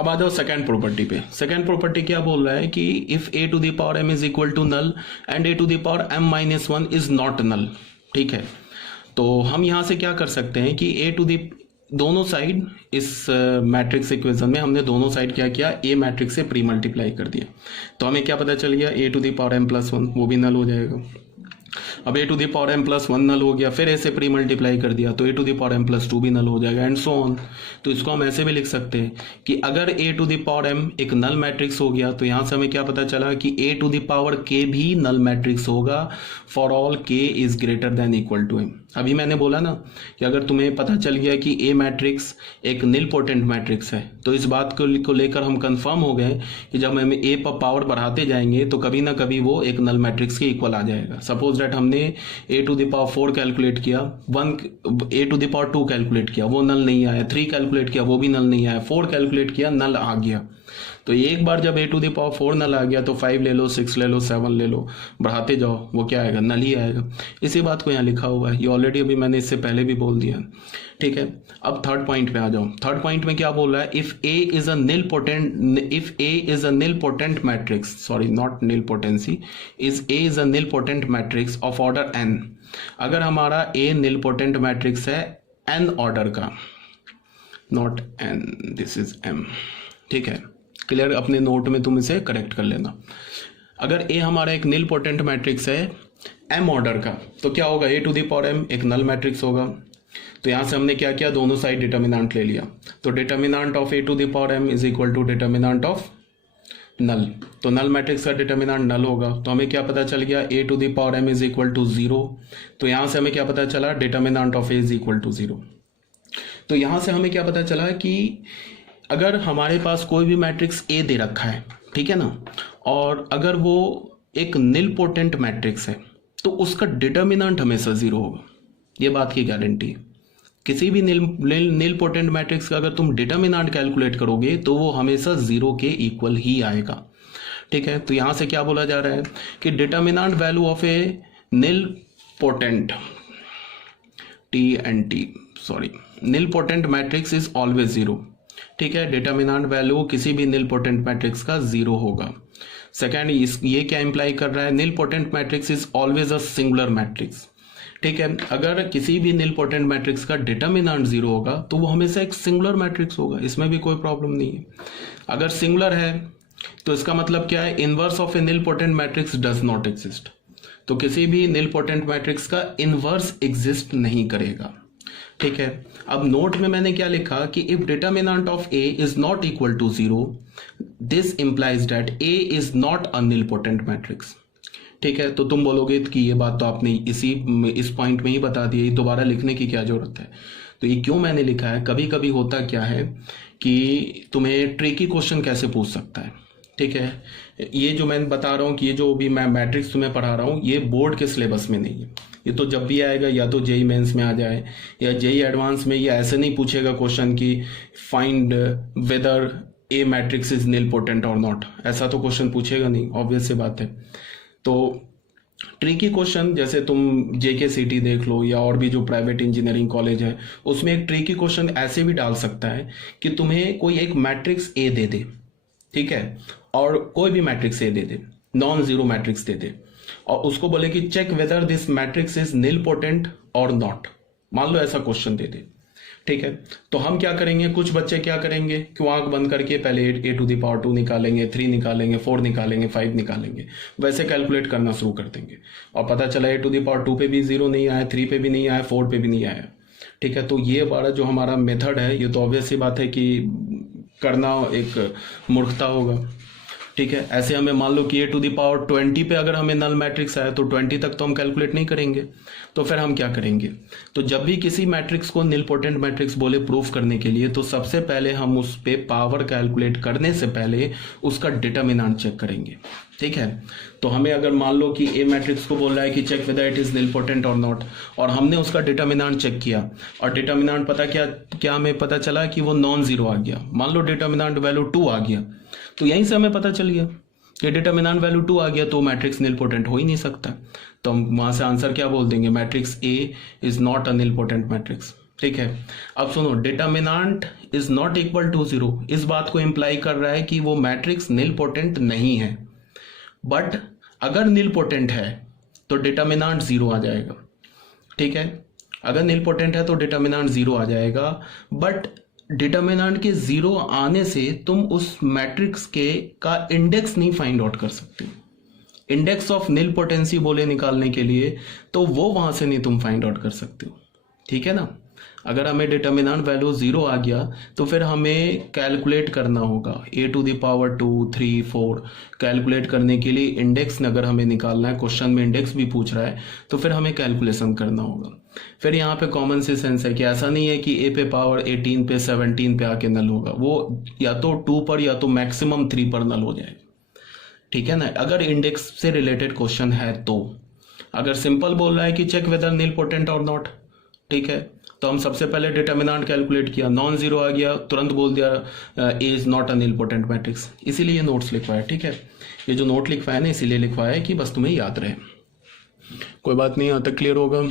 अब आ जाओ सेकेंड प्रॉपर्टी पे। सेकेंड प्रॉपर्टी क्या बोल रहा है कि if a to the power m is equal to null and a to the power m minus 1 is not null. ठीक है, तो हम यहां से क्या कर सकते हैं कि a टू द दोनों साइड इस मैट्रिक्स इक्वेशन में हमने दोनों साइड क्या किया, a मैट्रिक्स से प्री मल्टीप्लाई कर दिया। तो हमें क्या पता चल गया, a to the power m plus 1 वो भी नल हो जाएगा। अब a to the power m plus 1 null हो गया, फिर ऐसे प्री मल्टीप्लाई कर दिया तो a to the power m plus 2 भी नल हो जाएगा एंड सो ऑन। तो इसको हम ऐसे भी लिख सकते हैं कि अगर a to the power m एक नल मैट्रिक्स हो गया तो यहां से हमें क्या पता चला कि a to the power k भी नल मैट्रिक्स होगा for all k is greater than equal to m। अभी मैंने बोला ना कि अगर तुम्हें पता चल गया कि a मैट्रिक्स एक निलपोटेंट मैट्रिक्स है तो इस बात को लेकर हम कंफर्म हो गए कि जब हम a पर पावर बढ़ाते जाएंगे तो कभी ना कभी वो एक नल मैट्रिक्स के इक्वल आ जाएगा। सपोज दैट हमने a to the power 4 calculate किया, a to the power 2 calculate किया, वो नल नहीं आया, 3 कैलकुलेट किया, वो भी नल नहीं आया, 4 कैलकुलेट किया, नल आ गया। तो एक बार जब a टू द पावर 4 नल आ गया तो 5 ले लो, 6 ले लो, 7 ले लो, बढ़ाते जाओ, वो क्या आएगा, नल ही आएगा। इसी बात को यहाँ लिखा हुआ है, ये ऑलरेडी अभी मैंने इससे पहले भी बोल दिया। ठीक है, अब थर्ड पॉइंट पे आ जाओ। थर्ड पॉइंट में क्या बोल रहा है, if a is a nilpotent matrix, sorry not nilpotency, a is a nilpotent matrix of order n। अगर हमारा a निलपोटेंट मैट्रिक्स है n ऑर्डर का, not n, this is m। ठीक है, क्लियर, अपने नोट में तुम इसे करेक्ट कर लेना। अगर a हमारा एक निलपोटेंट मैट्रिक्स है m ऑर्डर का तो क्या होगा, a to the power m एक नल मैट्रिक्स होगा। तो यहां से हमने क्या किया, दोनों साइड डिटर्मिनेंट ले लिया। तो determinant of a to the power m is equal to determinant of null. तो नल मैट्रिक्स का डिटर्मिनेंट नल होगा। तो हमें क्या पता चल गया, a to the power m is equal to 0। तो यहां से हमें क्या पता चला, determinant of a is equal to 0। तो यहां से हमें क्या पता चला कि अगर हमारे पास कोई भी मैट्रिक्स a दे रखा है, ठीक है ना, और अगर वो एक निलपोटेंट मैट्रिक्स है तो उसका डिटर्मिनेंट हमेशा 0 होगा। ये बात की गारंटी है। किसी भी निलपोटेंट मैट्रिक्स का अगर तुम डिटर्मिनेंट कैलकुलेट करोगे तो वो हमेशा 0 के इक्वल ही आएगा। ठीक है, तो यहां से क्या बोला जा रहा है कि determinant value of A nilpotent nilpotent matrix is always 0। ठीक है, डिटर्मिनेंट वैल्यू किसी भी निलपोटेंट मैट्रिक्स का 0 होगा। सेकेंड, ये क्या इंप्लाई कर रहा है, nilpotent matrix is always a singular matrix. ठीक है, अगर किसी भी निलपोटेंट मैट्रिक्स का डिटर्मिनेंट 0 होगा तो वो हमेशा एक सिंगुलर मैट्रिक्स होगा, इसमें भी कोई प्रॉब्लम नहीं है। अगर सिंगुलर है तो इसका मतलब क्या है, inverse of A nilpotent matrix does not exist. तो किसी भी निलपोटेंट मैट्रिक्स का इनवर्स एग्जिस्ट नहीं करेगा। ठीक है, अब नोट में मैंने क्या लिखा कि if determinant of a is not equal to 0 this implies that a is not a nilpotent matrix. ठीक है, तो तुम बोलोगे कि ये बात तो आपने इस पॉइंट में ही बता दी, दोबारा लिखने की क्या जरूरत है। तो ये क्यों मैंने लिखा है, कभी कभी होता क्या है कि तुम्हें ट्रिकी क्वेश्चन कैसे पूछ सकता है। ठीक है, ये जो मैं बता रहा हूँ कि ये जो भी मैं मैट्रिक्स तुम्हें पढ़ा रहा हूँ ये बोर्ड के सिलेबस में नहीं है। ये तो जब भी आएगा या तो जेई मेंस में आ जाए या जेई एडवांस में, ये ऐसे नहीं पूछेगा क्वेश्चन कि find weather A matrix is nilpotent और नॉट, ऐसा तो क्वेश्चन पूछेगा नहीं, ऑब्वियस सी बात है। तो ट्रिकी क्वेश्चन जैसे तुम जेकेसीटी देख लो या और भी जो प्राइवेट इंजीनियरिंग कॉलेज है उसमें एक ट्रिकी क्वेश्चन ऐसे भी डाल सकता है कि तुम्हें कोई एक मैट्रिक्स ए दे दे, ठीक है, और कोई भी मैट्रिक्स ए दे दे, नॉन जीरो मैट्रिक्स दे दे, और उसको बोले कि check whether this matrix is nilpotent और नॉट, मान लो ऐसा क्वेश्चन दे दे। ठीक है, तो हम क्या करेंगे, कुछ बच्चे क्या करेंगे कि आंख बंद करके पहले a टू द पावर 2 निकालेंगे, 3 निकालेंगे, 4 निकालेंगे, 5 निकालेंगे, वैसे कैलकुलेट करना शुरू कर देंगे और पता चला a टू द पावर 2 पे भी 0 नहीं आया, 3 पे भी नहीं आया, 4 पे भी नहीं आया। ठीक है, तो ये वाला जो हमारा मेथड है ये तो ऑब्वियस सी बात है कि करना एक मूर्खता होगा। ठीक है, ऐसे हमें मान लो कि a टू द पावर 20 पे अगर हमें नल मैट्रिक्स आया तो 20 तक तो हम कैलकुलेट नहीं करेंगे, तो फिर हम क्या करेंगे, तो जब भी किसी मैट्रिक्स को निलपोटेंट मैट्रिक्स बोले प्रूफ करने के लिए तो सबसे पहले हम उस पे पावर कैलकुलेट करने से पहले उसका डिटर्मिनेंट चेक करेंगे। ठीक है, तो हमें अगर मान लो कि ए मैट्रिक्स को बोल रहा है कि check whether it is nilpotent और नॉट, और हमने उसका डिटर्मिनेंट चेक किया और डिटर्मिनेंट पता क्या हमें पता चला कि वो नॉन जीरो आ गया, मान लो डिटर्मिनेंट वैल्यू 2 आ गया, तो यहीं से हमें पता चल गया कि डिटर्मिनेंट वैल्यू 2 आ गया तो मैट्रिक्स निलपोटेंट हो ही नहीं सकता। तो हम वहां से आंसर क्या बोल देंगे, matrix A is not a nilpotent matrix. ठीक है। अब सुनो, determinant is not equal to 0 इस बात को इंप्लाई कर रहा है कि वो मैट्रिक्स निल पोटेंट नहीं है, बट अगर निल पोटेंट है तो डिटर्मिनेंट 0 आ जाएगा। ठीक है, अगर निल पोटेंट है तो डिटर्मिनेंट 0 आ जाएगा, बट डिटर्मिनेंट के 0 आने से तुम उस मैट्रिक्स के का इंडेक्स नहीं फाइंड आउट कर सकते। इंडेक्स ऑफ निल पोटेंसी बोले निकालने के लिए तो वो वहां से नहीं तुम फाइंड आउट कर सकते हो। ठीक है ना। अगर हमें डिटर्मिनेंट वैल्यू 0 आ गया तो फिर हमें कैलकुलेट करना होगा a⁴ 2 3 4 कैलकुलेट करने के लिए इंडेक्स अगर हमें निकालना है, क्वेश्चन में इंडेक्स भी पूछ रहा है तो फिर हमें कैलकुलेशन करना होगा। फिर यहाँ पे कॉमन सेंस है कि ऐसा नहीं है कि a पे पावर 18 पे 17 पे आके नल होगा, वो या तो 2 पर या तो मैक्सिमम 3 पर नल हो जाएगा। ठीक है ना, अगर इंडेक्स से रिलेटेड क्वेश्चन है तो। अगर सिंपल बोल रहा है कि चेक वेदर निल पोटेंट और नॉट, ठीक है, तो हम सबसे पहले डिटर्मिनेंट कैलकुलेट किया, नॉन जीरो आ गया, तुरंत बोल दिया A is not a nilpotent matrix. इसीलिए ये नोट्स लिखवाया। ठीक है, ये जो नोट लिखवाया ना इसीलिए लिखवाया है कि बस तुम्हें याद रहे। कोई बात नहीं, यहाँ तक क्लियर होगा।